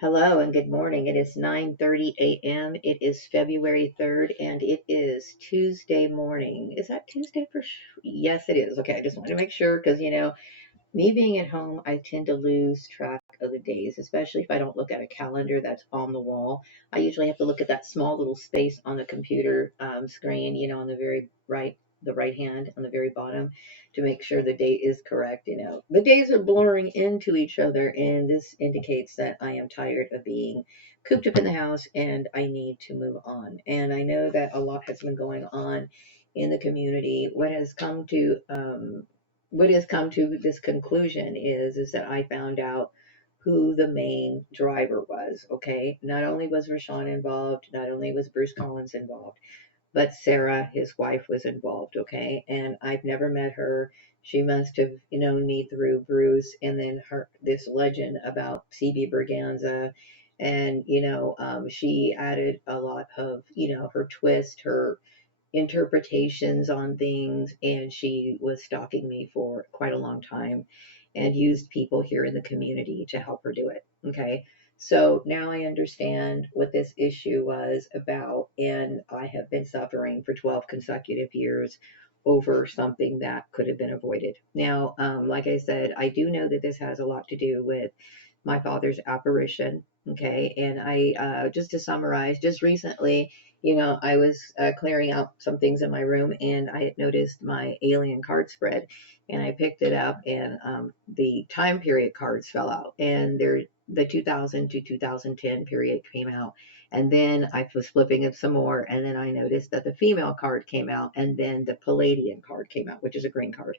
Hello and good morning. It is 9:30 a.m. It is February 3rd and it is Tuesday morning. Is that Tuesday for sure? Yes, it is. Okay, I just wanted to make sure because me being at home, I tend to lose track of the days, especially if I don't look at a calendar that's on the wall. I usually have to look at that small little space on the computer screen, on the very right, the right hand on the very bottom to make sure the date is correct. The days are blurring into each other, and this indicates that I am tired of being cooped up in the house and I need to move on. And I know that a lot has been going on in the community. What has come to this conclusion is that I found out who the main driver was. Okay, not only was Rashawn involved, not only was Bruce Collins involved, but Sarah, his wife, was involved. Okay, and I've never met her. She must have known me through Bruce, and then her this legend about CB Berganza, and she added a lot of her twist, her interpretations on things, and she was stalking me for quite a long time and used people here in the community to help her do it. Okay. So now I understand what this issue was about, and I have been suffering for 12 consecutive years over something that could have been avoided. Now, like I said, I do know that this has a lot to do with my father's apparition. Okay. And just to summarize, just recently, I was clearing out some things in my room and I had noticed my alien card spread and I picked it up and the time period cards fell out and the 2000 to 2010 period came out. And then I was flipping it some more and then I noticed that the female card came out and then the Palladian card came out, which is a green card.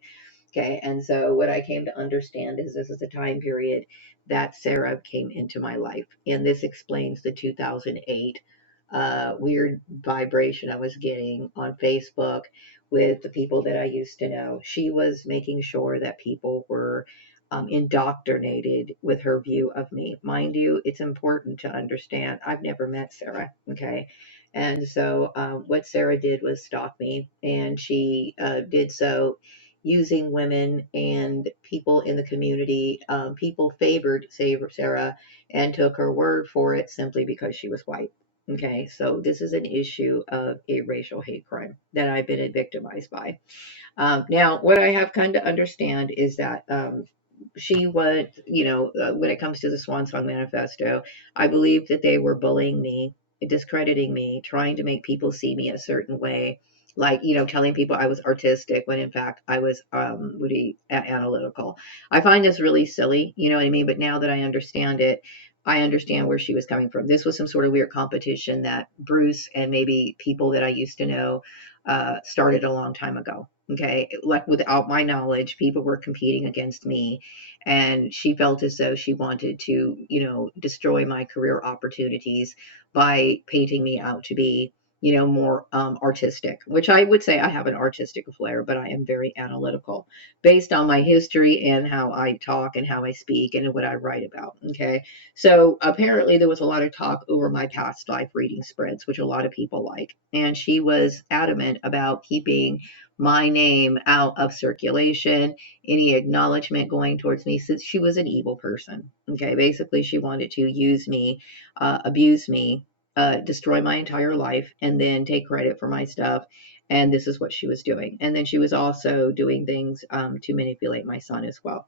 Okay, and so what I came to understand is this is a time period that Sarah came into my life, and this explains the 2008 weird vibration I was getting on Facebook with the people that I used to know. She was making sure that people were indoctrinated with her view of me. Mind you, it's important to understand I've never met Sarah, okay? And so what Sarah did was stalk me, and she did so using women and people in the community. People favored Sarah and took her word for it simply because she was white. Okay, so this is an issue of a racial hate crime that I've been victimized by. Now, what I have come to understand is that she was, when it comes to the Swan Song Manifesto, I believe that they were bullying me, discrediting me, trying to make people see me a certain way, like, telling people I was artistic when in fact I was really analytical. I find this really silly, you know what I mean? But now that I understand it, I understand where she was coming from. This was some sort of weird competition that Bruce and maybe people that I used to know started a long time ago. Okay, like without my knowledge, people were competing against me, and she felt as though she wanted to, destroy my career opportunities by painting me out to be, more artistic, which I would say I have an artistic flair, but I am very analytical based on my history and how I talk and how I speak and what I write about. Okay. So apparently there was a lot of talk over my past life reading spreads, which a lot of people like. And she was adamant about keeping my name out of circulation, any acknowledgement going towards me, since she was an evil person. Okay, basically, she wanted to use me, abuse me, destroy my entire life, and then take credit for my stuff. And this is what she was doing. And then she was also doing things to manipulate my son as well.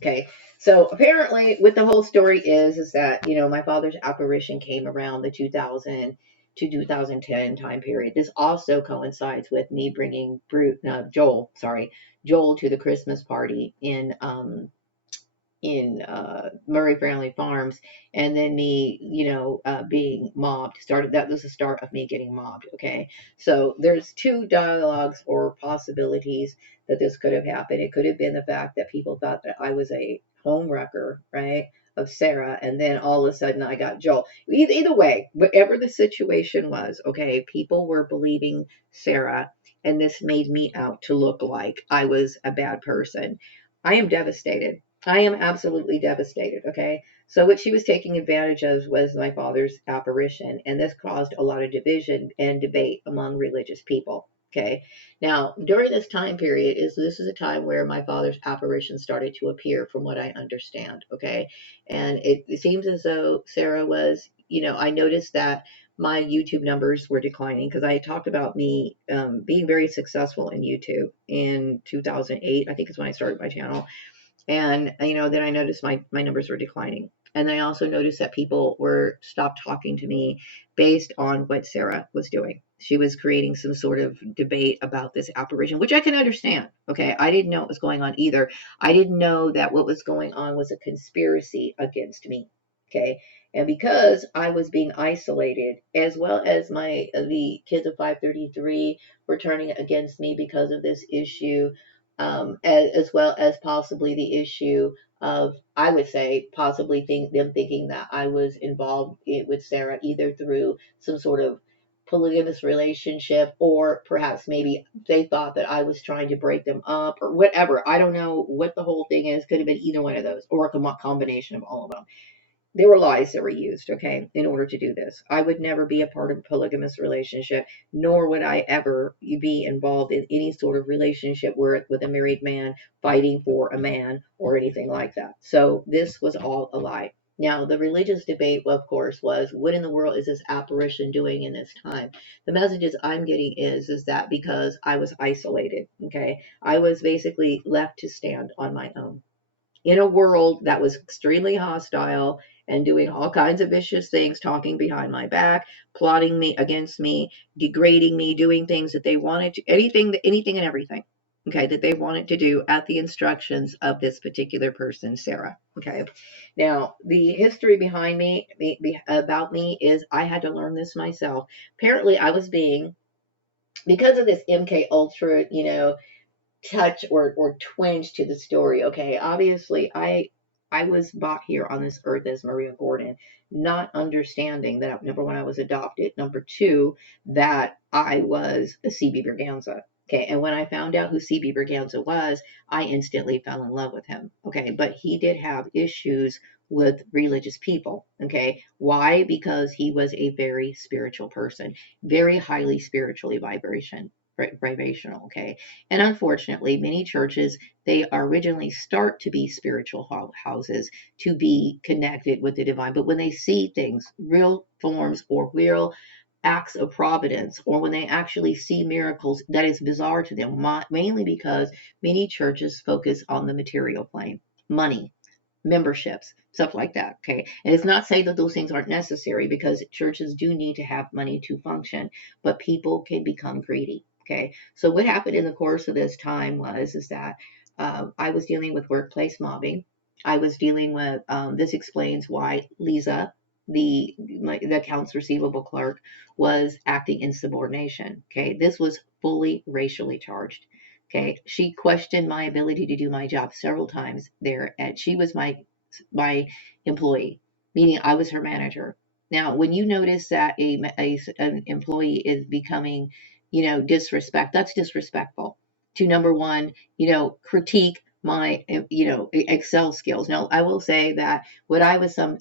Okay, so apparently, what the whole story is that my father's apparition came around the 2000 to 2010 time period. This also coincides with me bringing Joel to the Christmas party in Murray Family Farms, and then me, being mobbed. Started that was the start of me getting mobbed. Okay, so there's two dialogues or possibilities that this could have happened. It could have been the fact that people thought that I was a home wrecker, right, of Sarah, and then all of a sudden I got Joel. Either way, whatever the situation was, okay, people were believing Sarah, and this made me out to look like I was a bad person. I am devastated. I am absolutely devastated. Okay. So what she was taking advantage of was my father's apparition, and this caused a lot of division and debate among religious people. Okay. Now, during this time period, this is a time where my father's apparition started to appear, from what I understand. Okay. And it seems as though Sarah was, I noticed that my YouTube numbers were declining because I talked about me being very successful in YouTube in 2008. I think is when I started my channel. And then I noticed my numbers were declining. And then I also noticed that people were stopped talking to me based on what Sarah was doing. She was creating some sort of debate about this apparition, which I can understand. Okay, I didn't know what was going on either. I didn't know that what was going on was a conspiracy against me. Okay, and because I was being isolated, as well as the kids of 533 were turning against me because of this issue, as well as possibly the issue of, I would say, possibly them thinking that I was involved with Sarah either through some sort of polygamous relationship, or perhaps maybe they thought that I was trying to break them up or whatever. I don't know what the whole thing is. Could have been either one of those or a combination of all of them. There were lies that were used, okay, in order to do this. I would never be a part of a polygamous relationship, nor would I ever be involved in any sort of relationship with a married man fighting for a man or anything like that. So this was all a lie. Now, the religious debate, of course, was what in the world is this apparition doing in this time? The messages I'm getting is that because I was isolated, okay, I was basically left to stand on my own in a world that was extremely hostile and doing all kinds of vicious things, talking behind my back, plotting me against me, degrading me, doing things that they wanted to, anything and everything, okay, that they wanted to do at the instructions of this particular person, Sarah. Okay. Now, the history behind about me is I had to learn this myself. Apparently, I was being, because of this MK Ultra, touch or twinge to the story. Okay, obviously I was brought here on this earth as Maria Gordon, not understanding that number one, I was adopted, number two, that I was a CB Berganza. Okay, and when I found out who CB Berganza was, I instantly fell in love with him. Okay, but he did have issues with religious people. Okay, why? Because he was a very spiritual person, very highly spiritually vibrational. Okay, and unfortunately, many churches, they originally start to be spiritual houses to be connected with the divine. But when they see things, real forms or real acts of providence, or when they actually see miracles, that is bizarre to them, mainly because many churches focus on the material plane, money, memberships, stuff like that. Okay. And it's not saying that those things aren't necessary, because churches do need to have money to function, but people can become greedy. Okay. So what happened in the course of this time is that I was dealing with workplace mobbing. I was dealing with, this explains why Lisa, the accounts receivable clerk, was acting in subordination. Okay. This was fully racially charged. Okay, she questioned my ability to do my job several times there, and she was my employee, meaning I was her manager. Now, when you notice that an employee is becoming, that's disrespectful to, number one, critique my, Excel skills. Now, I will say that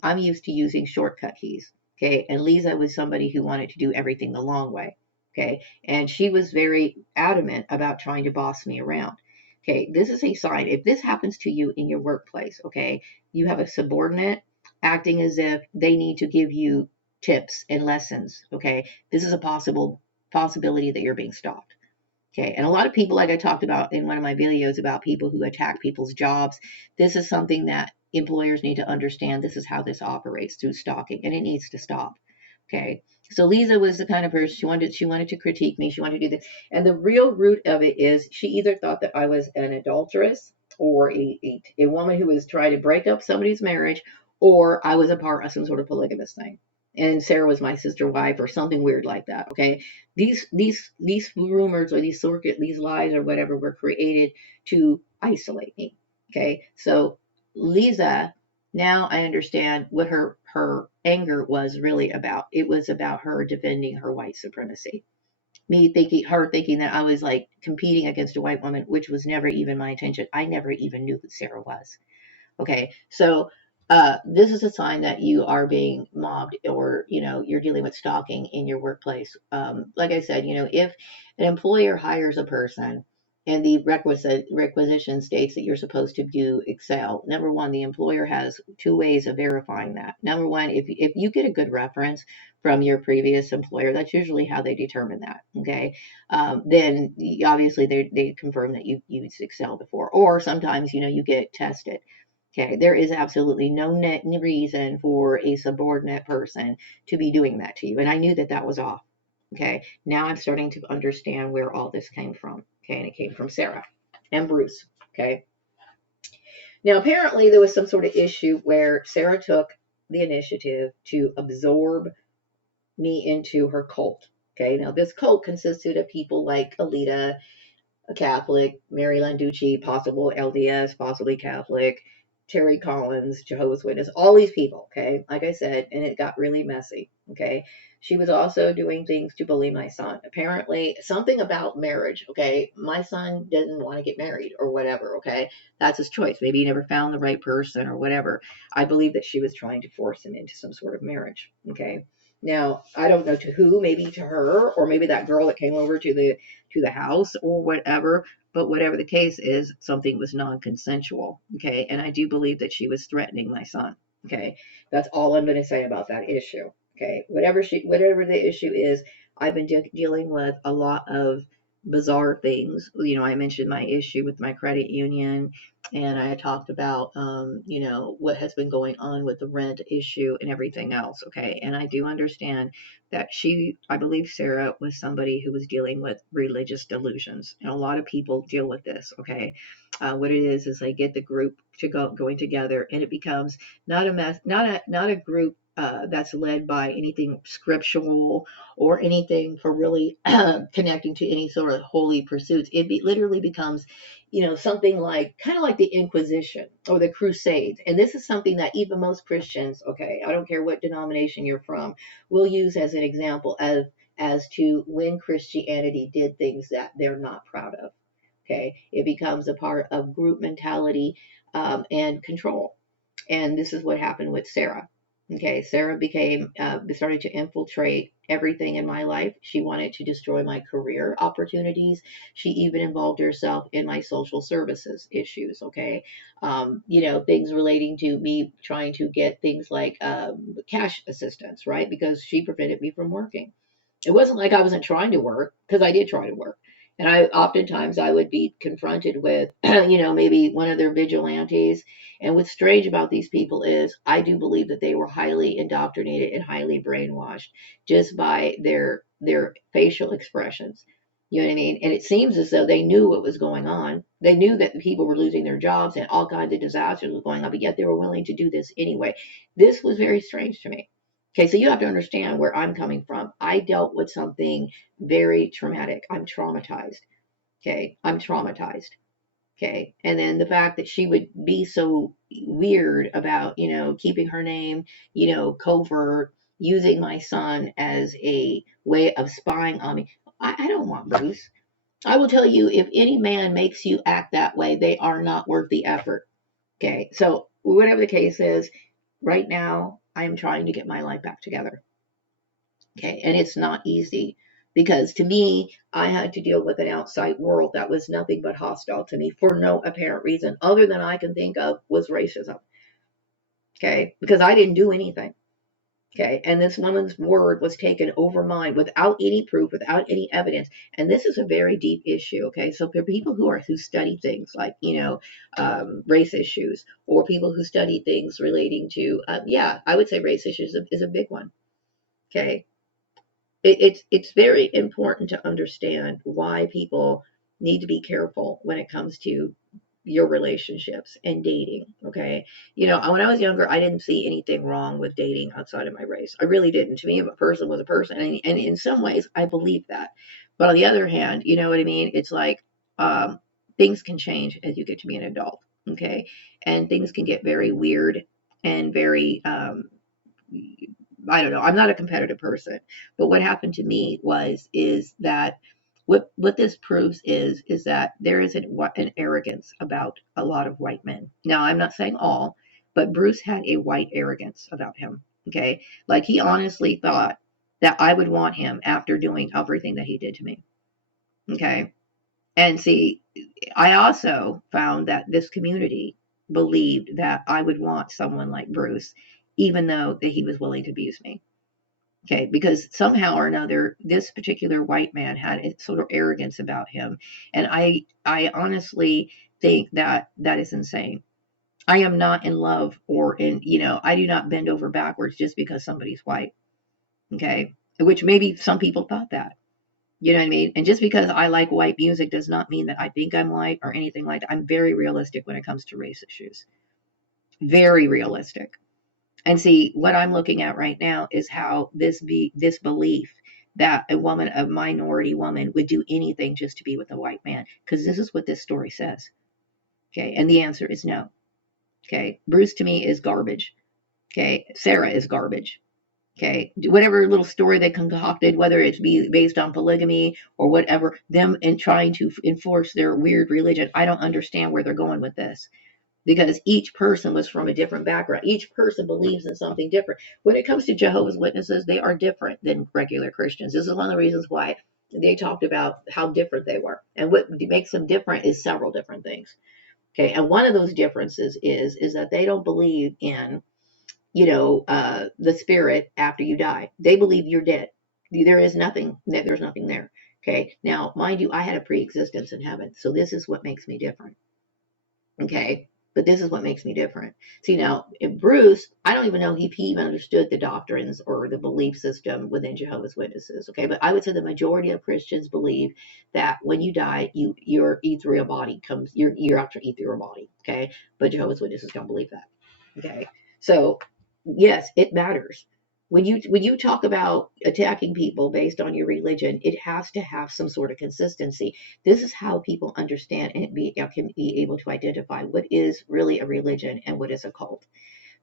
I'm used to using shortcut keys. Okay, and Lisa was somebody who wanted to do everything the long way. Okay, and she was very adamant about trying to boss me around. Okay, this is a sign. If this happens to you in your workplace, okay, you have a subordinate acting as if they need to give you tips and lessons. Okay, this is a possibility that you're being stalked. Okay, and a lot of people, like I talked about in one of my videos about people who attack people's jobs, this is something that employers need to understand. This is how this operates, through stalking, and it needs to stop. Okay, so Lisa was the kind of person, she wanted to critique me, she wanted to do this, and the real root of it is she either thought that I was an adulteress, or a woman who was trying to break up somebody's marriage, or I was a part of some sort of polygamous thing, and Sarah was my sister wife or something weird like that. Okay, these rumors, or these lies or whatever, were created to isolate me. Okay, so Lisa, now I understand what her anger was really about. It was about her defending her white supremacy. Her thinking that I was like competing against a white woman, which was never even my intention. I never even knew who Sarah was. Okay, so this is a sign that you are being mobbed, or you're dealing with stalking in your workplace. Like I said, if an employer hires a person and the requisition states that you're supposed to do Excel, number one, the employer has two ways of verifying that. Number one, if you get a good reference from your previous employer, that's usually how they determine that. Okay, then obviously they confirm that you've used Excel before, or sometimes you get tested. Okay, there is absolutely no net reason for a subordinate person to be doing that to you. And I knew that that was off. Okay, now I'm starting to understand where all this came from. Okay, and it came from Sarah and Bruce. Okay, now apparently there was some sort of issue where Sarah took the initiative to absorb me into her cult. Okay, now this cult consisted of people like Alita, a Catholic, Mary Landucci, possible LDS, possibly Catholic, Terry Collins, Jehovah's Witness, all these people, okay? Like I said, and it got really messy, okay? She was also doing things to bully my son. Apparently, something about marriage, okay? My son didn't want to get married or whatever, okay? That's his choice. Maybe he never found the right person or whatever. I believe that she was trying to force him into some sort of marriage, okay? Now, I don't know to who, maybe to her, or maybe that girl that came over to the house or whatever. But whatever the case is, something was non-consensual. Okay, and I do believe that she was threatening my son. Okay, that's all I'm going to say about that issue. Okay, whatever the issue is, I've been dealing with a lot of bizarre things. I mentioned my issue with my credit union, and I talked about what has been going on with the rent issue and everything else. Okay, and I do understand that I believe Sarah was somebody who was dealing with religious delusions, and a lot of people deal with this. Okay, what it is they get the group to going together, and it becomes not a mess, not a group that's led by anything scriptural or anything for really connecting to any sort of holy pursuits. Literally becomes something like kind of like the Inquisition or the Crusades. And this is something that even most Christians, okay, I don't care what denomination you're from, will use as an example as to when Christianity did things that they're not proud of. Okay, it becomes a part of group mentality and control. And this is what happened with Sarah. Okay, Sarah started to infiltrate everything in my life. She wanted to destroy my career opportunities. She even involved herself in my social services issues. Okay, things relating to me trying to get things like cash assistance, right? Because she prevented me from working. It wasn't like I wasn't trying to work, because I did try to work. And I would be confronted with, maybe one of their vigilantes. And what's strange about these people is I do believe that they were highly indoctrinated and highly brainwashed just by their facial expressions. You know what I mean? And it seems as though they knew what was going on. They knew that people were losing their jobs and all kinds of disasters were going on, but yet they were willing to do this anyway. This was very strange to me. Okay, so you have to understand where I'm coming from. I dealt with something very traumatic. I'm traumatized. Okay, I'm traumatized. Okay, and then the fact that she would be so weird about, keeping her name, covert, using my son as a way of spying on me. I don't want Bruce. I will tell you, if any man makes you act that way, they are not worth the effort. Okay, so whatever the case is, right now I am trying to get my life back together. Okay, and it's not easy because to me, I had to deal with an outside world that was nothing but hostile to me for no apparent reason other than I can think of was racism. Okay, because I didn't do anything. Okay, and this woman's word was taken over mine without any proof, without any evidence. And this is a very deep issue. Okay, so for people who study things like race issues, or people who study things relating to yeah, I would say race issues is a big one. Okay, it's very important to understand why people need to be careful when it comes to your relationships and dating. Okay, when I was younger, I didn't see anything wrong with dating outside of my race. I really didn't. To me, if a person was a person, and in some ways I believe that. But on the other hand, you know what I mean, it's like um, things can change as you get to be an adult. Okay, and things can get very weird and very I don't know. I'm not a competitive person, but what happened to me is that what this proves is that there is an arrogance about a lot of white men. Now, I'm not saying all, but Bruce had a white arrogance about him. Okay. Like he honestly thought that I would want him after doing everything that he did to me. Okay. And see, I also found that this community believed that I would want someone like Bruce, even though that he was willing to abuse me. Okay, because somehow or another, this particular white man had a sort of arrogance about him, and I honestly think that that is insane. I am not in love or in, I do not bend over backwards just because somebody's white. Okay, which maybe some people thought that. You know what I mean? And just because I like white music does not mean that I think I'm white or anything like that. I'm very realistic when it comes to race issues. Very realistic. And see, what I'm looking at right now is how this belief that a minority woman would do anything just to be with a white man, because this is what this story says. Okay, and the answer is no. Okay, Bruce to me is garbage. Okay, Sarah is garbage. Okay, whatever little story they concocted, whether it's be based on polygamy or whatever, them in trying to enforce their weird religion, I don't understand where they're going with this, because each person was from a different background. Each person believes in something different. When it comes to Jehovah's Witnesses, they are different than regular Christians. This is one of the reasons why they talked about how different they were. And what makes them different is several different things. Okay, and one of those differences is that they don't believe in, the spirit after you die. They believe you're dead. There is nothing. There's nothing there. Okay, now mind you, I had a pre-existence in heaven, so this is what makes me different. Okay. But this is what makes me different. See, now, if Bruce, I don't even know if he even understood the doctrines or the belief system within Jehovah's Witnesses. Okay. But I would say the majority of Christians believe that when you die, your ethereal body comes, you're after ethereal body. Okay. But Jehovah's Witnesses don't believe that. Okay. So, yes, it matters. When you talk about attacking people based on your religion, it has to have some sort of consistency. This is how people understand and can be able to identify what is really a religion and what is a cult.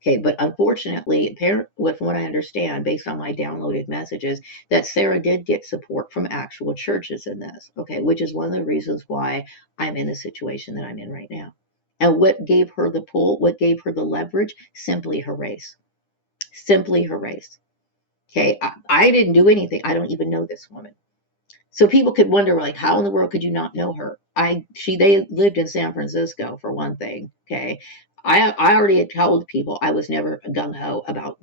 Okay, but unfortunately, from what I understand, based on my downloaded messages, that Sarah did get support from actual churches in this. Okay, which is one of the reasons why I'm in the situation that I'm in right now. And what gave her the pull? What gave her the leverage? Simply her race. Simply her race. Okay, I didn't do anything. I don't even know this woman. So people could wonder, like, how in the world could you not know her? They lived in San Francisco for one thing. Okay, I already had told people I was never gung ho about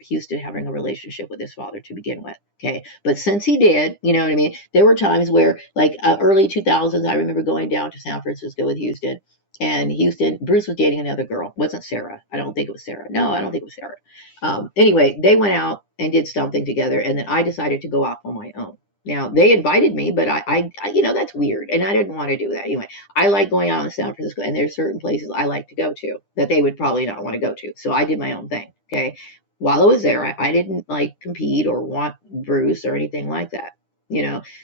Houston having a relationship with his father to begin with. Okay, but since he did, you know what I mean. There were times where, like early 2000s, I remember going down to San Francisco with Houston. And Bruce was dating another girl. It wasn't Sarah. I don't think it was Sarah. No, I don't think it was Sarah. Anyway, they went out and did something together, and then I decided to go off on my own. Now they invited me, but that's weird, and I didn't want to do that anyway. I like going out in San Francisco, and there's certain places I like to go to that they would probably not want to go to. So I did my own thing. Okay, while I was there, I didn't like compete or want Bruce or anything like that.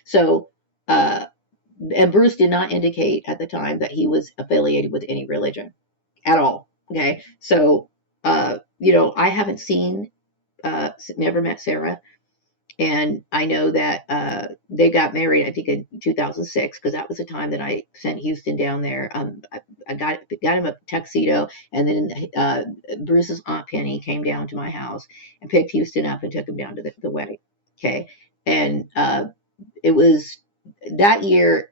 So and Bruce did not indicate at the time that he was affiliated with any religion at all. Okay, so I haven't never met Sarah. And I know that they got married, I think, in 2006, because that was the time that I sent Houston down there. I got him a tuxedo, and then Bruce's Aunt Penny came down to my house and picked Houston up and took him down to the wedding. Okay. And it was that year.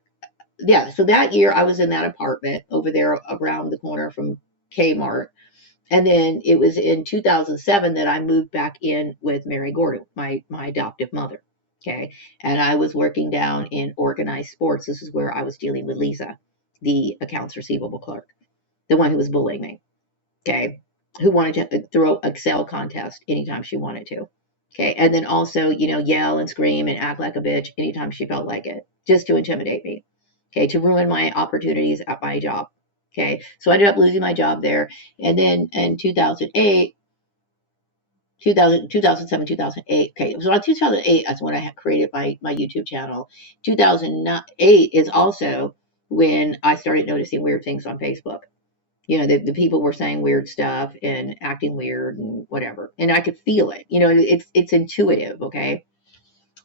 Yeah. So that year I was in that apartment over there around the corner from Kmart. And then it was in 2007 that I moved back in with Mary Gordon, my adoptive mother. Okay. And I was working down in organized sports. This is where I was dealing with Lisa, the accounts receivable clerk, the one who was bullying me. Okay. Who wanted to throw a Excel contest anytime she wanted to. Okay. And then also, yell and scream and act like a bitch anytime she felt like it, just to intimidate me. Okay. To ruin my opportunities at my job. Okay, so I ended up losing my job there. And then in 2007, 2008, okay, so in 2008, that's when I had created my YouTube channel. 2008 is also when I started noticing weird things on Facebook. The people were saying weird stuff and acting weird and whatever. And I could feel it. It's intuitive, okay?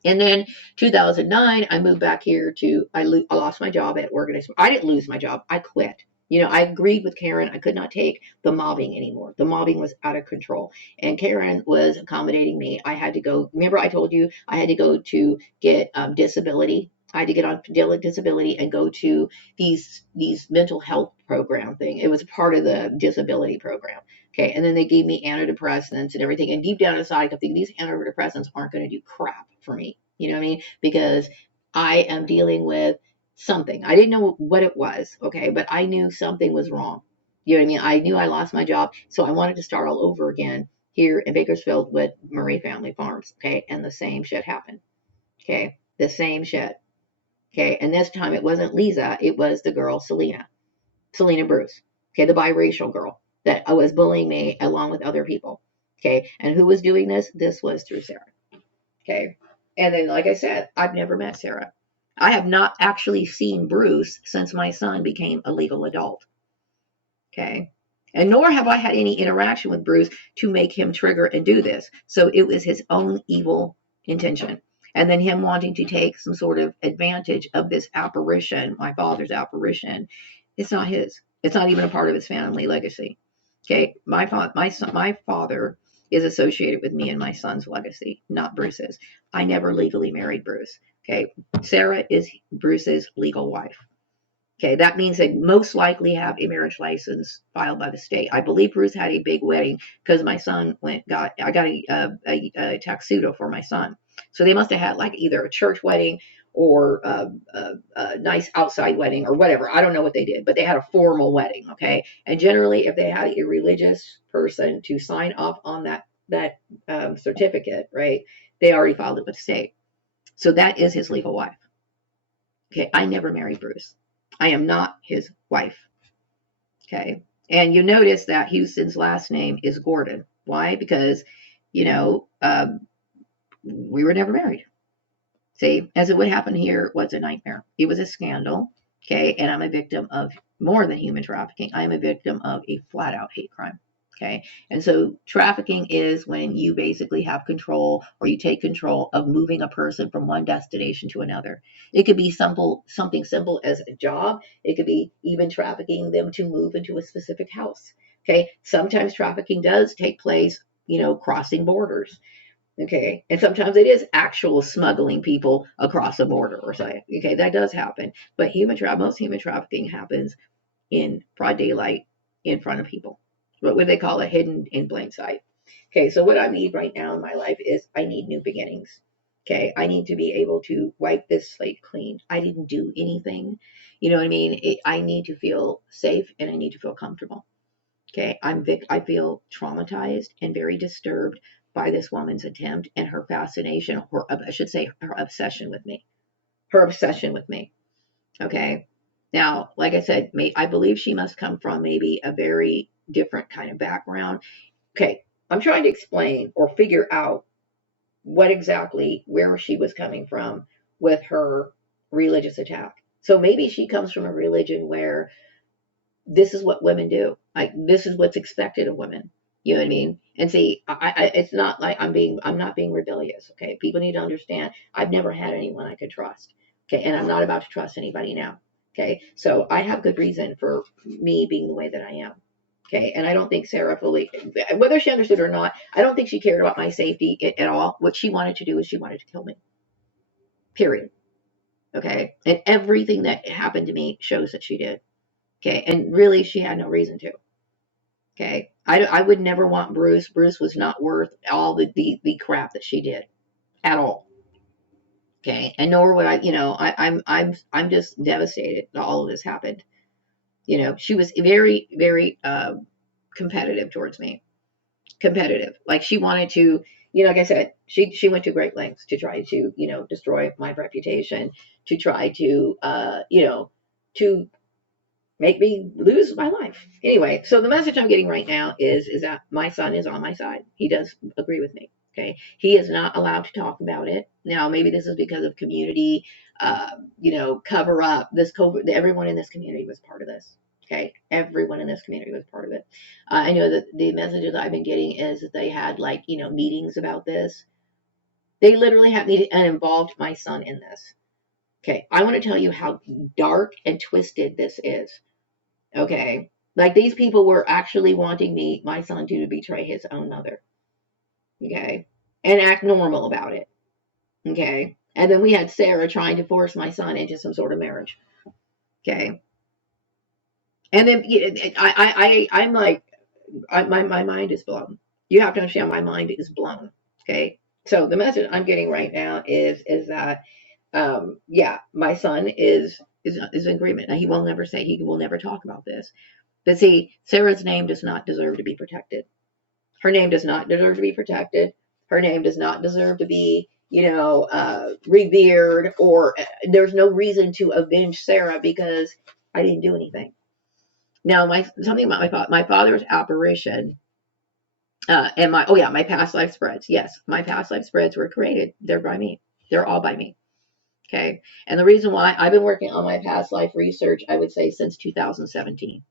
And then 2009, I moved back here I lost my job at Organized. I didn't lose my job. I quit. I agreed with Karen. I could not take the mobbing anymore. The mobbing was out of control. And Karen was accommodating me. I had to go, remember I told you I had to go to get disability. I had to get on disability and go to these mental health program thing. It was part of the disability program. Okay. And then they gave me antidepressants and everything. And deep down inside, I kept thinking these antidepressants aren't going to do crap for me. You know what I mean? Because I am dealing with something. I didn't know what it was, okay, but I knew something was wrong. You know what I mean? I knew I lost my job, so I wanted to start all over again here in Bakersfield with Murray Family Farms, okay, and the same shit happened, okay, the same shit, okay, and this time it wasn't Lisa, it was the girl Selena Bruce, okay, the biracial girl that was bullying me along with other people, okay, and who was doing this? This was through Sarah. Okay. And then, like I said, I've never met Sarah. I have not actually seen Bruce since my son became a legal adult. Okay. And nor have I had any interaction with Bruce to make him trigger and do this. So it was his own evil intention. And then him wanting to take some sort of advantage of this apparition, my father's apparition. It's not his. It's not even a part of his family legacy. Okay. My father is associated with me and my son's legacy, not Bruce's. I never legally married Bruce. Okay. Sarah is Bruce's legal wife. Okay, that means they most likely have a marriage license filed by the state. I believe Bruce had a big wedding because my son I got a tuxedo for my son. So they must have had like either a church wedding or a nice outside wedding or whatever. I don't know what they did, but they had a formal wedding. Okay, and generally, if they had a religious person to sign off on that certificate, right, they already filed it with the state. So that is his legal wife. Okay, I never married Bruce. I am not his wife. Okay. And you notice that Houston's last name is Gordon. Why? Because, you know, we were never married. See, as it would happen here, was a nightmare. It was a scandal. Okay. And I'm a victim of more than human trafficking. I am a victim of a flat out hate crime. Okay. And so trafficking is when you basically have control or you take control of moving a person from one destination to another. It could be something simple as a job. It could be even trafficking them to move into a specific house. Okay. Sometimes trafficking does take place, crossing borders. Okay. And sometimes it is actual smuggling people across a border or something. Okay. That does happen. But most human trafficking happens in broad daylight in front of people. What would they call it? Hidden in plain sight. Okay, so what I need right now in my life is I need new beginnings. Okay, I need to be able to wipe this slate clean. I didn't do anything. You know what I mean? I need to feel safe and I need to feel comfortable. Okay, I feel traumatized and very disturbed by this woman's attempt and her fascination, or I should say her obsession with me. Her obsession with me. Okay. Now, like I said, I believe she must come from maybe a very different kind of background. Okay. I'm trying to explain or figure out where she was coming from with her religious attack. So maybe she comes from a religion where this is what women do. Like, this is what's expected of women. You know what I mean? And see, it's not like I'm not being rebellious. Okay. People need to understand I've never had anyone I could trust. Okay. And I'm not about to trust anybody now. Okay. So I have good reason for me being the way that I am. Okay. And I don't think Sarah fully, whether she understood or not, I don't think she cared about my safety at all. What she wanted to do is she wanted to kill me. Period. Okay. And everything that happened to me shows that she did. Okay. And really, she had no reason to. Okay. I would never want Bruce. Bruce was not worth all the crap that she did at all. Okay. And nor would I'm just devastated that all of this happened. She was very, very competitive towards me. Competitive. Like she wanted to, like I said, she went to great lengths to try to, destroy my reputation, to try to, to make me lose my life. Anyway, so the message I'm getting right now is that my son is on my side. He does agree with me. Okay. He is not allowed to talk about it. Now, maybe this is because of community, cover up. This COVID, everyone in this community was part of this. Okay. Everyone in this community was part of it. I know that the messages I've been getting is that they had meetings about this. They literally had meetings and involved my son in this. Okay. I want to tell you how dark and twisted this is. Okay. Like these people were actually wanting my son to betray his own mother. Okay. And act normal about it. Okay. And then we had Sarah trying to force my son into some sort of marriage. Okay. And then I'm like, my mind is blown. You have to understand my mind is blown. Okay. So the message I'm getting right now is that yeah, my son is in agreement. Now he will never talk about this. But see, Sarah's name does not deserve to be protected. Her name does not deserve to be protected. Her name does not deserve to be, revered, or there's no reason to avenge Sarah because I didn't do anything. Now, something about my father's apparition, and my past life spreads. Yes, my past life spreads were created. They're by me. They're all by me. Okay, and the reason why I've been working on my past life research, I would say since 2017.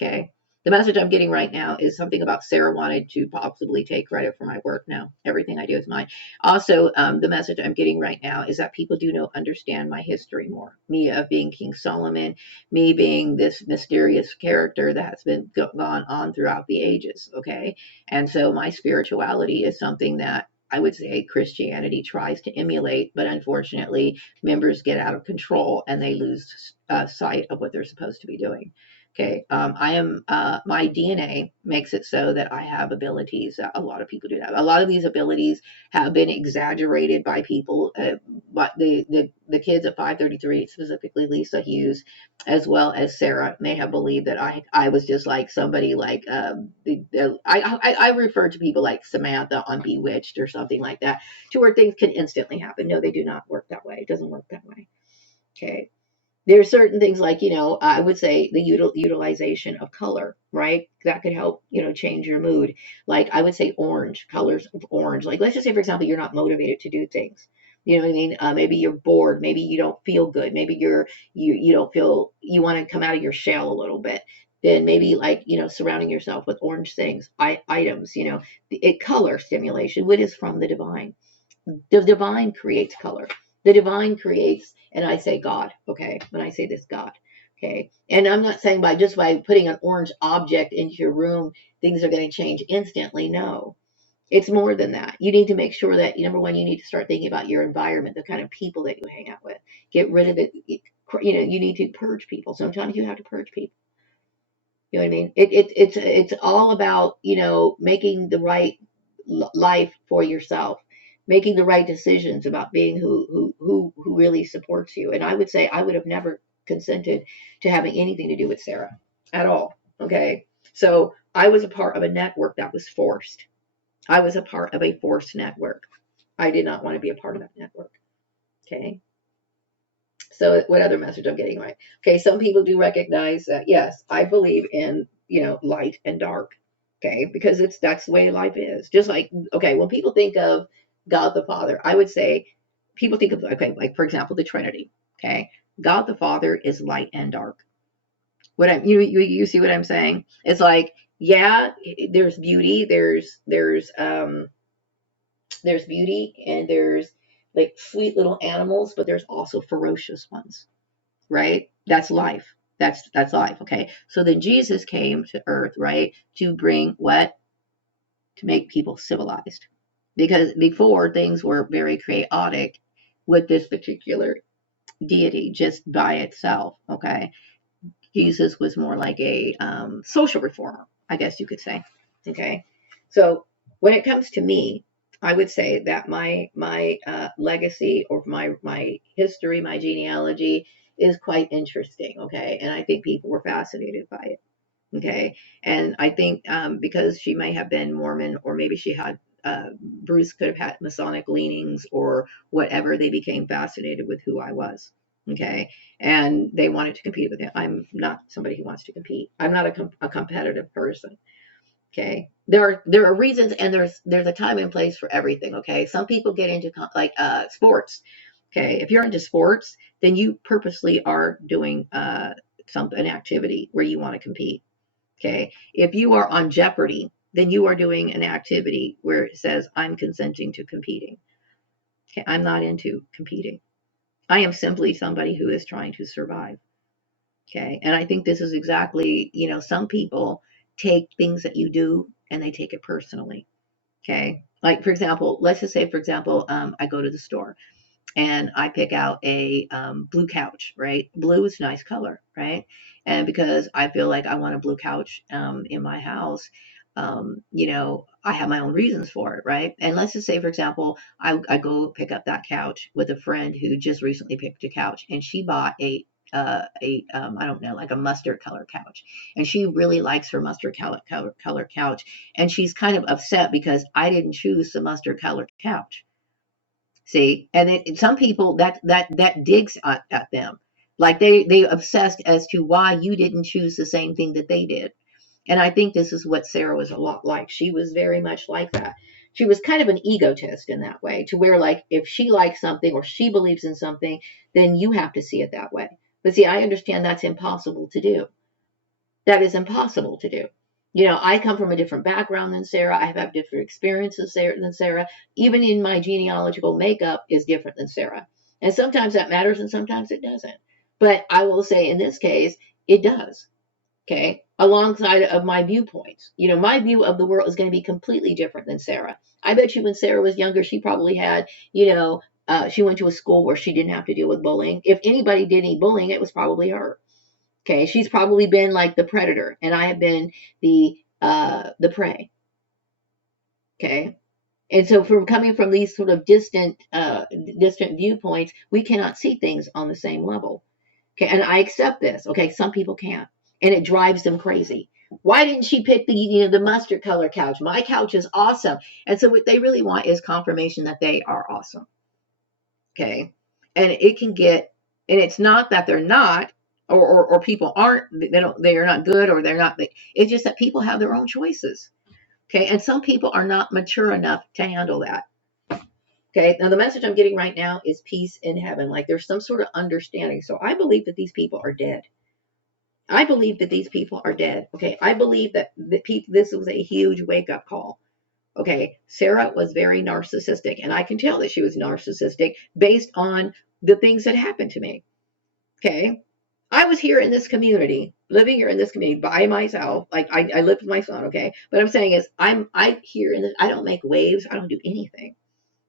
Okay. The message I'm getting right now is something about Sarah wanted to possibly take credit for my work. Now, everything I do is mine. Also, the message I'm getting right now is that people do not understand my history more. Me of being King Solomon, me being this mysterious character that has been gone on throughout the ages. Okay. And so my spirituality is something that I would say Christianity tries to emulate, but unfortunately, members get out of control and they lose sight of what they're supposed to be doing. Okay, my DNA makes it so that I have abilities that a lot of people do not. A lot of these abilities have been exaggerated by people. But the kids at 533, specifically Lisa Hughes, as well as Sarah, may have believed that I was just like somebody like I refer to people like Samantha on Bewitched or something like that, to where things can instantly happen. No, they do not work that way. It doesn't work that way. Okay. There are certain things like, I would say the utilization of color, right? That could help, change your mood. Like I would say orange, colors of orange. Like let's just say, for example, you're not motivated to do things. You know what I mean? Maybe you're bored. Maybe you don't feel good. Maybe you don't feel, you want to come out of your shell a little bit. Then maybe like, surrounding yourself with orange things, items, it color stimulation, which is from the divine. The divine creates color. The divine creates, and I say God, okay? When I say this, God, okay? And I'm not saying by putting an orange object into your room, things are going to change instantly. No, it's more than that. You need to make sure that, number one, you need to start thinking about your environment, the kind of people that you hang out with. Get rid of it. You need to purge people. Sometimes you have to purge people. You know what I mean? It's all about, making the right life for yourself, making the right decisions about being who really supports you. And I would say I would have never consented to having anything to do with Sarah at all. Okay. So I was a part of a network that was forced. I was a part of a forced network. I did not want to be a part of that network. Okay. So what other message I'm getting right? Okay, some people do recognize that, yes, I believe in, light and dark. Okay, because that's the way life is. Just like, okay, when people think of God the Father, I would say people think of, okay, like for example, the Trinity. Okay, God the Father is light and dark. You see what I'm saying? It's like, yeah, there's beauty, there's beauty, and there's like sweet little animals, but there's also ferocious ones, right? That's life. That's life. Okay. So then Jesus came to earth, right? To bring what? To make people civilized. Because before things were very chaotic with this particular deity just by itself. Okay. Jesus was more like a social reformer, I guess you could say. Okay. So when it comes to me, I would say that my legacy, or my history, my genealogy is quite interesting. Okay. And I think people were fascinated by it. Okay. And I think because she may have been Mormon, or maybe she had, Bruce could have had Masonic leanings or whatever, they became fascinated with who I was. Okay. And they wanted to compete with him. I'm not somebody who wants to compete. I'm not a competitive person. Okay. There are reasons, and there's a time and place for everything. Okay. Some people get into sports. Okay. If you're into sports, then you purposely are doing an activity where you want to compete. Okay. If you are on Jeopardy, then you are doing an activity where it says, I'm consenting to competing. Okay. I'm not into competing. I am simply somebody who is trying to survive. Okay. And I think this is exactly, some people take things that you do and they take it personally. Okay. Like, for example, let's just say, for example, I go to the store and I pick out a blue couch, right? Blue is a nice color, right? And because I feel like I want a blue couch in my house, I have my own reasons for it, right? And let's just say, for example, I go pick up that couch with a friend who just recently picked a couch, and she bought I don't know, like a mustard color couch, and she really likes her mustard color couch, and she's kind of upset because I didn't choose the mustard color couch. See, and some people that digs at them, like they obsessed as to why you didn't choose the same thing that they did. And I think this is what Sarah was a lot like. She was very much like that. She was kind of an egotist in that way, to where like if she likes something or she believes in something, then you have to see it that way. But see, I understand that's impossible to do. That is impossible to do. I come from a different background than Sarah. I have had different experiences than Sarah. Even in my genealogical makeup is different than Sarah. And sometimes that matters and sometimes it doesn't. But I will say in this case, it does. Okay. Alongside of my viewpoints. My view of the world is going to be completely different than Sarah. I bet you when Sarah was younger, she probably had, she went to a school where she didn't have to deal with bullying. If anybody did any bullying, it was probably her. Okay, she's probably been like the predator, and I have been the prey. Okay, and so from coming from these sort of distant viewpoints, we cannot see things on the same level. Okay, and I accept this. Okay, some people can't, and it drives them crazy. Why didn't she pick the mustard color couch? My couch is awesome, and so what they really want is confirmation that they are awesome. Okay, and it can get, and it's not that they're not, or people aren't, they're not good, or they're not, it's just that people have their own choices. Okay, and some people are not mature enough to handle that. Okay, now the message I'm getting right now is peace in heaven, like there's some sort of understanding. So I believe that these people are dead. I believe that these people are dead. Okay, I believe that this was a huge wake up call. Okay, Sarah was very narcissistic, and I can tell that she was narcissistic based on the things that happened to me. Okay, I was here in this community, living here in this community by myself. Like I lived with my son. Okay, but I'm saying is I here in this. I don't make waves. I don't do anything.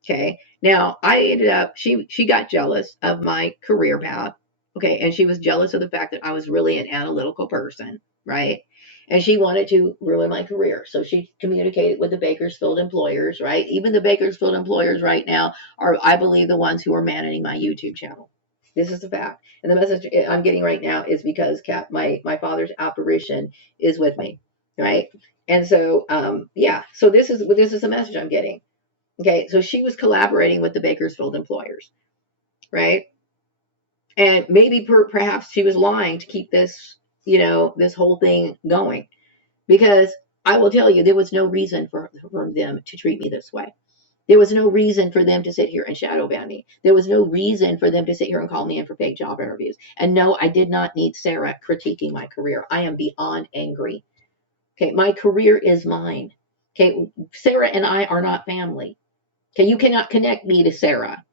Okay. Now I ended up, she got jealous of my career path. Okay. And she was jealous of the fact that I was really an analytical person. Right. And she wanted to ruin my career. So she communicated with the Bakersfield employers. Right. Even the Bakersfield employers right now are, I believe, the ones who are managing my YouTube channel. This is the fact. And the message I'm getting right now is because my father's apparition is with me. Right. And so, yeah. So this is the message I'm getting. Okay, so she was collaborating with the Bakersfield employers, right? And maybe perhaps she was lying to keep this, this whole thing going. Because I will tell you, there was no reason for them to treat me this way. There was no reason for them to sit here and shadow ban me. There was no reason for them to sit here and call me in for fake job interviews. And no, I did not need Sarah critiquing my career. I am beyond angry. Okay, my career is mine. Okay, Sarah and I are not family. Okay, you cannot connect me to Sarah.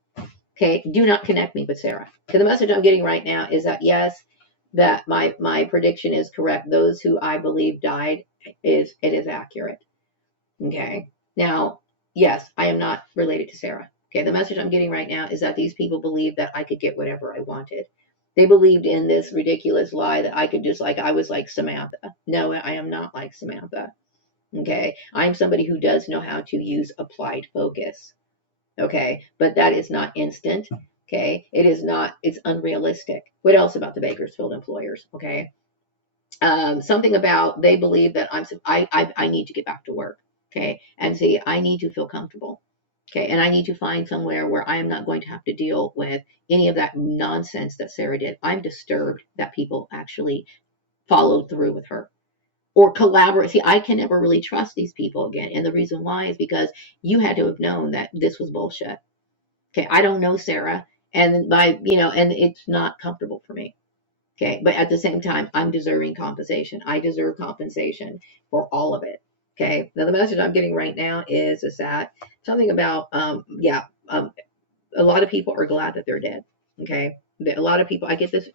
Okay, do not connect me with Sarah. Okay, the message I'm getting right now is that yes, that my prediction is correct. Those who I believe died, it is accurate. Okay, now yes, I am not related to Sarah. Okay, the message I'm getting right now is that these people believed that I could get whatever I wanted. They believed in this ridiculous lie that I could just, like, I was like Samantha. No, I am not like Samantha. Okay, I'm somebody who does know how to use applied focus. Okay, but that is not instant. Okay, it is not, it's unrealistic. What else about the Bakersfield employers? Okay, something about they believe that I need to get back to work. Okay, and see, I need to feel comfortable. Okay, and I need to find somewhere where I am not going to have to deal with any of that nonsense that Sarah did. I'm disturbed that people actually followed through with her or collaborate. See, I can never really trust these people again. And the reason why is because you had to have known that this was bullshit. Okay, I don't know Sarah, and and it's not comfortable for me. Okay, but at the same time, I'm deserving compensation. I deserve compensation for all of it. Okay, now the message I'm getting right now is that something about a lot of people are glad that they're dead. Okay, a lot of people, I get this.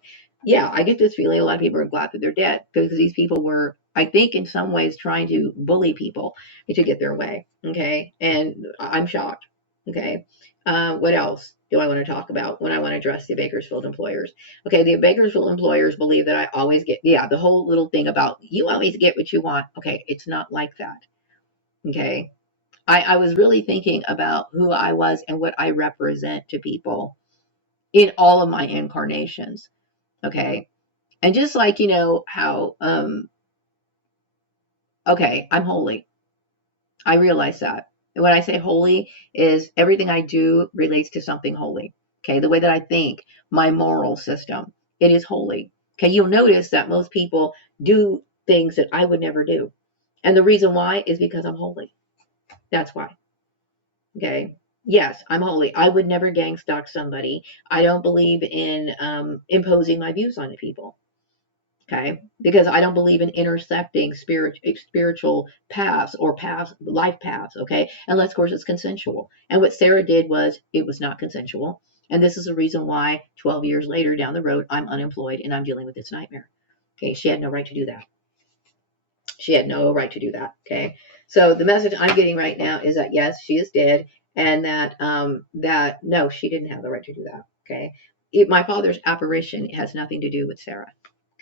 yeah, I get this feeling a lot of people are glad that they're dead because these people were, I think, in some ways trying to bully people to get their way. Okay. And I'm shocked. Okay. What else do I want to talk about when I want to address the Bakersfield employers? Okay. The Bakersfield employers believe that I always get, yeah, the whole little thing about you always get what you want. Okay. It's not like that. Okay. I was really thinking about who I was and what I represent to people in all of my incarnations. Okay. And just like, how, okay, I'm holy. I realize that. And when I say holy is everything I do relates to something holy. Okay. The way that I think, my moral system, it is holy. Okay. You'll notice that most people do things that I would never do. And the reason why is because I'm holy. That's why. Okay. Yes, I'm holy. I would never gang stalk somebody. I don't believe in imposing my views on people. Okay, because I don't believe in intersecting spiritual paths or paths, life paths. Okay, unless of course it's consensual. And what Sarah did was it was not consensual, and this is the reason why 12 years later down the road I'm unemployed and I'm dealing with this nightmare. Okay, she had no right to do that. She had no right to do that. Okay, so the message I'm getting right now is that yes, she is dead, and that no, she didn't have the right to do that. Okay, my father's apparition has nothing to do with Sarah.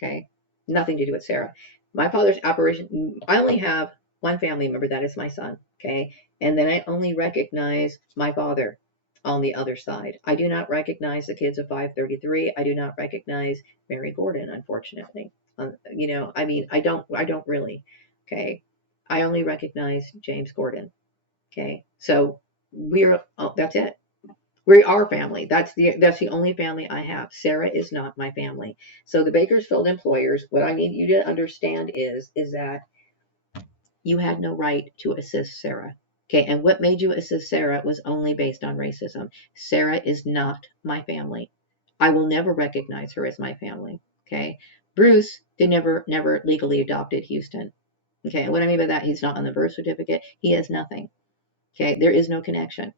Okay, nothing to do with Sarah. My father's apparition. I only have one family member, that is my son. Okay, and then I only recognize my father on the other side. I do not recognize the kids of 533. I do not recognize Mary Gordon, unfortunately. I mean, I don't really. Okay, I only recognize James Gordon. Okay, so that's it. We are family. That's the only family I have. Sarah is not my family. So the Bakersfield employers, what I need you to understand is that you had no right to assist Sarah. Okay, and what made you assist Sarah was only based on racism. Sarah is not my family. I will never recognize her as my family. Okay, Bruce they never legally adopted Houston. Okay, and what I mean by that, he's not on the birth certificate. He has nothing. Okay, there is no connection.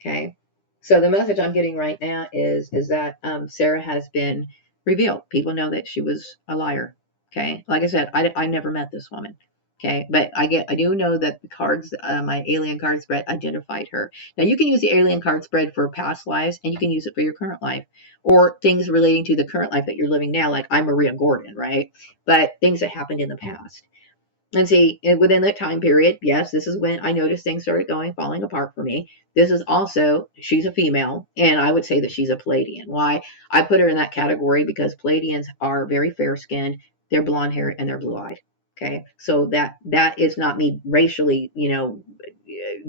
Okay. So the message I'm getting right now is that Sarah has been revealed. People know that she was a liar. Okay. Like I said, I never met this woman. Okay. But I do know that the cards, my alien card spread identified her. Now you can use the alien card spread for past lives and you can use it for your current life or things relating to the current life that you're living now. Like I'm Maria Gordon, right? But things that happened in the past. And see, within that time period, yes, this is when I noticed things started falling apart for me. This is also, she's a female, and I would say that she's a Palladian. Why? I put her in that category because Palladians are very fair skinned, they're blonde hair, and they're blue eyed. Okay, so that is not me racially,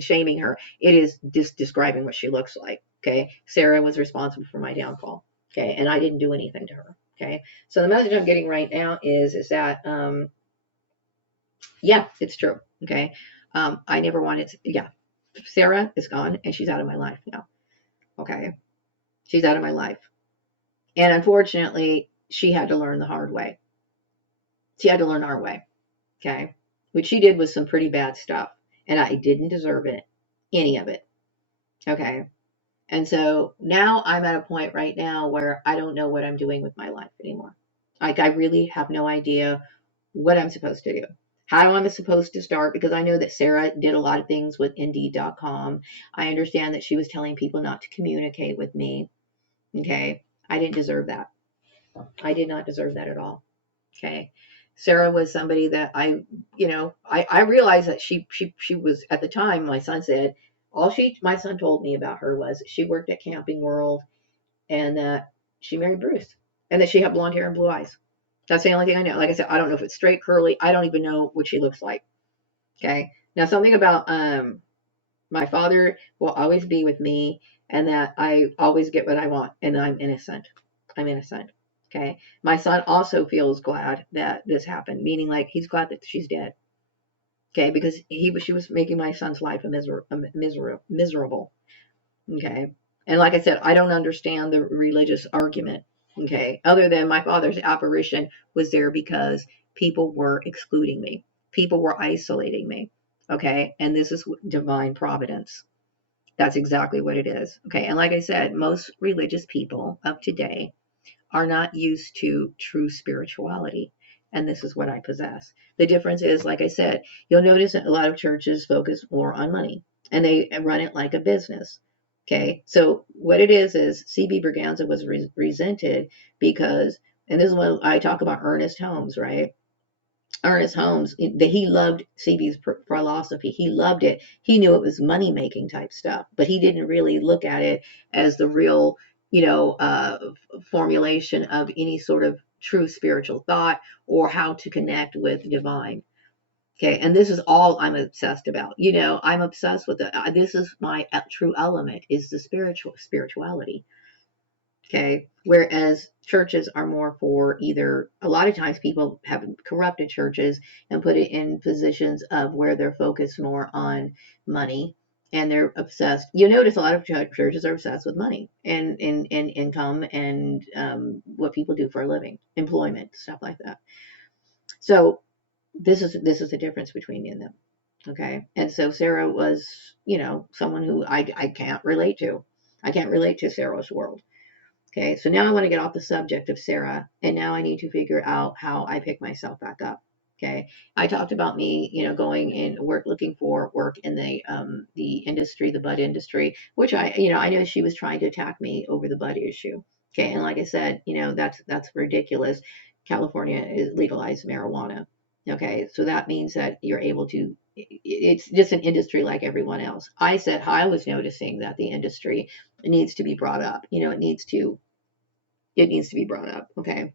shaming her. It is just describing what she looks like. Okay, Sarah was responsible for my downfall. Okay, and I didn't do anything to her. Okay, so the message I'm getting right now is that yeah, it's true. Okay. I never wanted to, yeah. Sarah is gone and she's out of my life now. Okay. She's out of my life. And unfortunately, she had to learn the hard way. She had to learn our way. Okay. What she did was some pretty bad stuff. And I didn't deserve it. Any of it. Okay. And so now I'm at a point right now where I don't know what I'm doing with my life anymore. Like I really have no idea what I'm supposed to do. How I'm supposed to start because I know that Sarah did a lot of things with Indeed.com. I understand that she was telling people not to communicate with me. Okay. I didn't deserve that. I did not deserve that at all. Okay. Sarah was somebody that I realized that she was at the time, my son said, my son told me about her was she worked at Camping World and that she married Bruce and that she had blonde hair and blue eyes. That's the only thing I know. Like I said, I don't know if it's straight, curly. I don't even know what she looks like. Okay. Now something about my father will always be with me and that I always get what I want and I'm innocent. I'm innocent. Okay. My son also feels glad that this happened, meaning like he's glad that she's dead. Okay, because she was making my son's life miserable. Okay. And like I said, I don't understand the religious argument. Okay. Other than my father's apparition was there because people were excluding me, people were isolating me. Okay. And this is divine providence. That's exactly what it is. Okay. And like I said, most religious people of today are not used to true spirituality. And this is what I possess. The difference is, like I said, you'll notice that a lot of churches focus more on money and they run it like a business. Okay. So what it is C.B. Berganza was resented because, and this is when I talk about Ernest Holmes, right? Ernest Holmes, that he loved CB's philosophy. He loved it. He knew it was money making type stuff, but he didn't really look at it as the real, formulation of any sort of true spiritual thought or how to connect with divine. Okay, and this is all I'm obsessed about. I'm obsessed with it. This is my true element is the spirituality. Okay. Whereas churches are more for either, a lot of times people have corrupted churches and put it in positions of where they're focused more on money and they're obsessed. You notice a lot of churches are obsessed with money and income and what people do for a living, employment, stuff like that. So this is the difference between me and them. Okay. And so Sarah was, someone who I can't relate to. I can't relate to Sarah's world. Okay, so now I want to get off the subject of Sarah, and now I need to figure out how I pick myself back up. Okay, I talked about me, going in work, looking for work in the industry, the bud industry, which I know she was trying to attack me over the bud issue. Okay, and like I said, that's ridiculous. California is legalized marijuana. Okay, so that means that you're able to. It's just an industry like everyone else. I said I was noticing that the industry needs to be brought up. It needs to be brought up. Okay.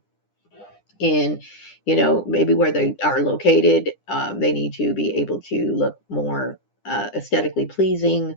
In, maybe where they are located, they need to be able to look more aesthetically pleasing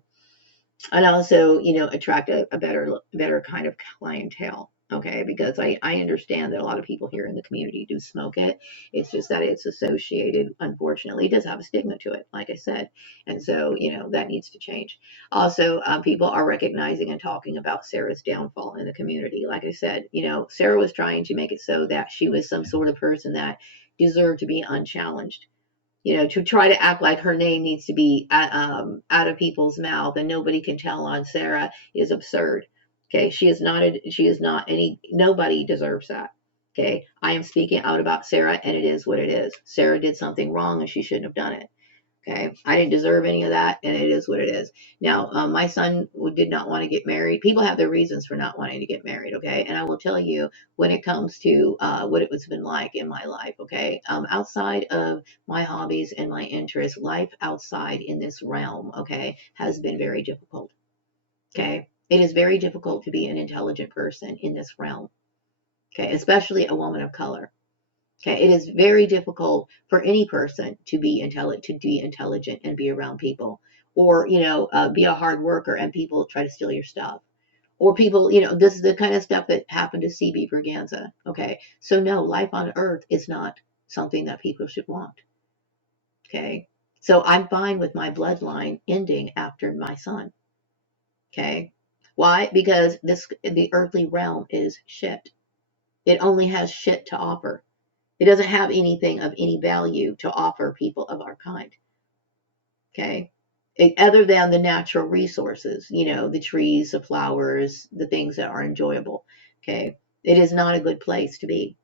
and also, attract a better kind of clientele. Okay, because I understand that a lot of people here in the community do smoke it. It's just that it's associated, unfortunately, it does have a stigma to it, like I said. And so, that needs to change. Also, people are recognizing and talking about Sarah's downfall in the community. Like I said, Sarah was trying to make it so that she was some sort of person that deserved to be unchallenged. To try to act like her name needs to be out of people's mouth and nobody can tell on Sarah is absurd. Okay, she is not any, nobody deserves that. Okay, I am speaking out about Sarah and it is what it is. Sarah did something wrong and she shouldn't have done it. Okay, I didn't deserve any of that, and it is what it is. Now, my son did not want to get married. People have their reasons for not wanting to get married. Okay, and I will tell you when it comes to what it's been like in my life. Okay, outside of my hobbies and my interests, life outside in this realm, okay, has been very difficult. Okay, it is very difficult to be an intelligent person in this realm. Okay, especially a woman of color. Okay, it is very difficult for any person to be intelligent and be around people, or be a hard worker and people try to steal your stuff, or people, this is the kind of stuff that happened to CB Berganza. Okay, so no, life on Earth is not something that people should want. Okay, so I'm fine with my bloodline ending after my son. Okay, why? Because the earthly realm is shit. It only has shit to offer. It doesn't have anything of any value to offer people of our kind. Okay. Other than the natural resources, the trees, the flowers, the things that are enjoyable. Okay. It is not a good place to be.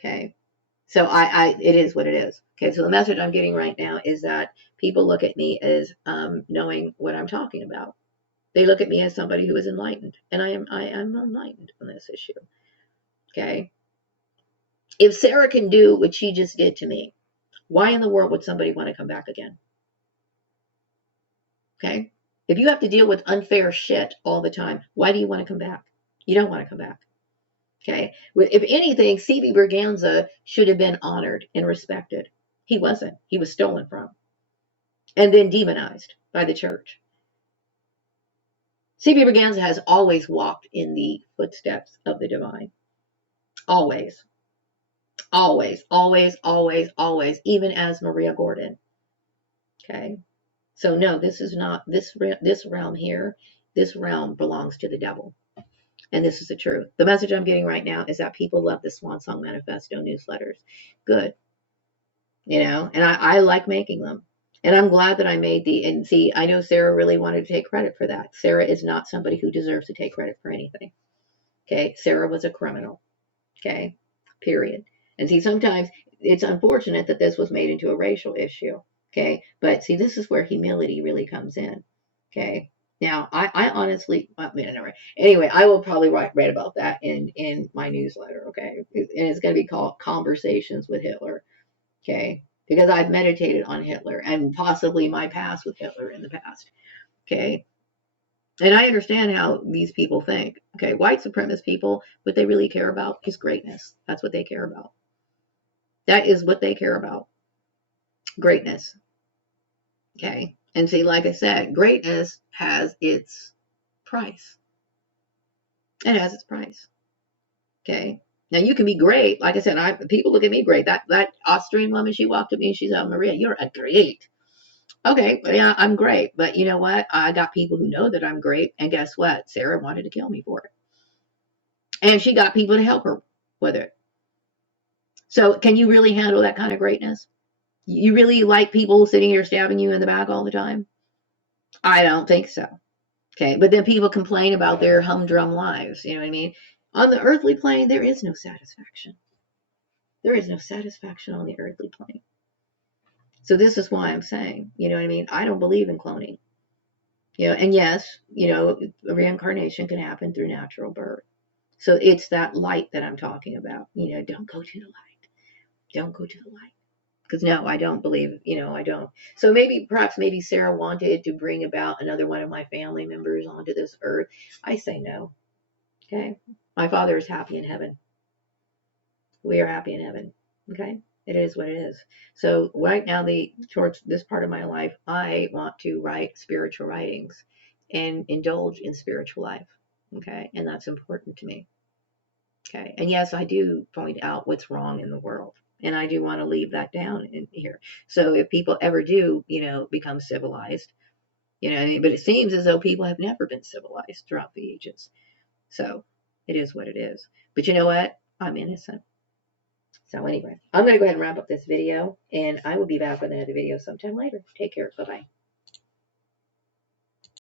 Okay. So it is what it is. Okay. So the message I'm getting right now is that people look at me as knowing what I'm talking about. They look at me as somebody who is enlightened, and I am enlightened on this issue. Okay. If Sarah can do what she just did to me, why in the world would somebody want to come back again? Okay? If you have to deal with unfair shit all the time, why do you want to come back? You don't want to come back. Okay? If anything, C.B. Berganza should have been honored and respected. He wasn't. He was stolen from and then demonized by the church. C.B. Berganza has always walked in the footsteps of the divine. Always. Always, always, always, always, even as Maria Gordon. Okay? So no, this is not this realm here. This realm belongs to the devil. And this is the truth. The message I'm getting right now is that people love the Swan Song Manifesto newsletters. Good. And I like making them. And I'm glad that I made and see, I know Sarah really wanted to take credit for that. Sarah is not somebody who deserves to take credit for anything. Okay. Sarah was a criminal. Okay. Period. And see, sometimes it's unfortunate that this was made into a racial issue. Okay. But see, this is where humility really comes in. Okay. Now, I honestly, I mean, anyway, I will probably write about that in my newsletter. Okay. And it's going to be called Conversations with Hitler. Okay. Because I've meditated on Hitler and possibly my past with Hitler in the past. Okay. And I understand how these people think. Okay. White supremacist people, what they really care about is greatness. That's what they care about. That is what they care about. Greatness. Okay. And see, like I said, greatness has its price. It has its price. Okay. Now you can be great. Like I said, people look at me great. That Austrian woman, she walked up to me and she said, Maria, you're a great. Okay, yeah, I'm great. But you know what? I got people who know that I'm great. And guess what? Sarah wanted to kill me for it. And she got people to help her with it. So can you really handle that kind of greatness? You really like people sitting here stabbing you in the back all the time? I don't think so. Okay, but then people complain about their humdrum lives. You know what I mean? On the earthly plane, there is no satisfaction. There is no satisfaction on the earthly plane. So this is why I'm saying, you know what I mean? I don't believe in cloning. You know, and yes, you know, reincarnation can happen through natural birth. So it's that light that I'm talking about. You know, don't go to the light. Don't go to the light. Because no, I don't believe, you know, I don't. So perhaps Sarah wanted to bring about another one of my family members onto this earth. I say no. Okay. My father is happy in heaven. We are happy in heaven. Okay. It is what it is. So right now, towards this part of my life, I want to write spiritual writings and indulge in spiritual life. Okay. And that's important to me. Okay. And yes, I do point out what's wrong in the world. And I do want to leave that down in here. So if people ever do, you know, become civilized, you know, but it seems as though people have never been civilized throughout the ages. So it is what it is. But you know what? I'm innocent. So anyway, I'm going to go ahead and wrap up this video, and I will be back with another video sometime later. Take care. Bye-bye.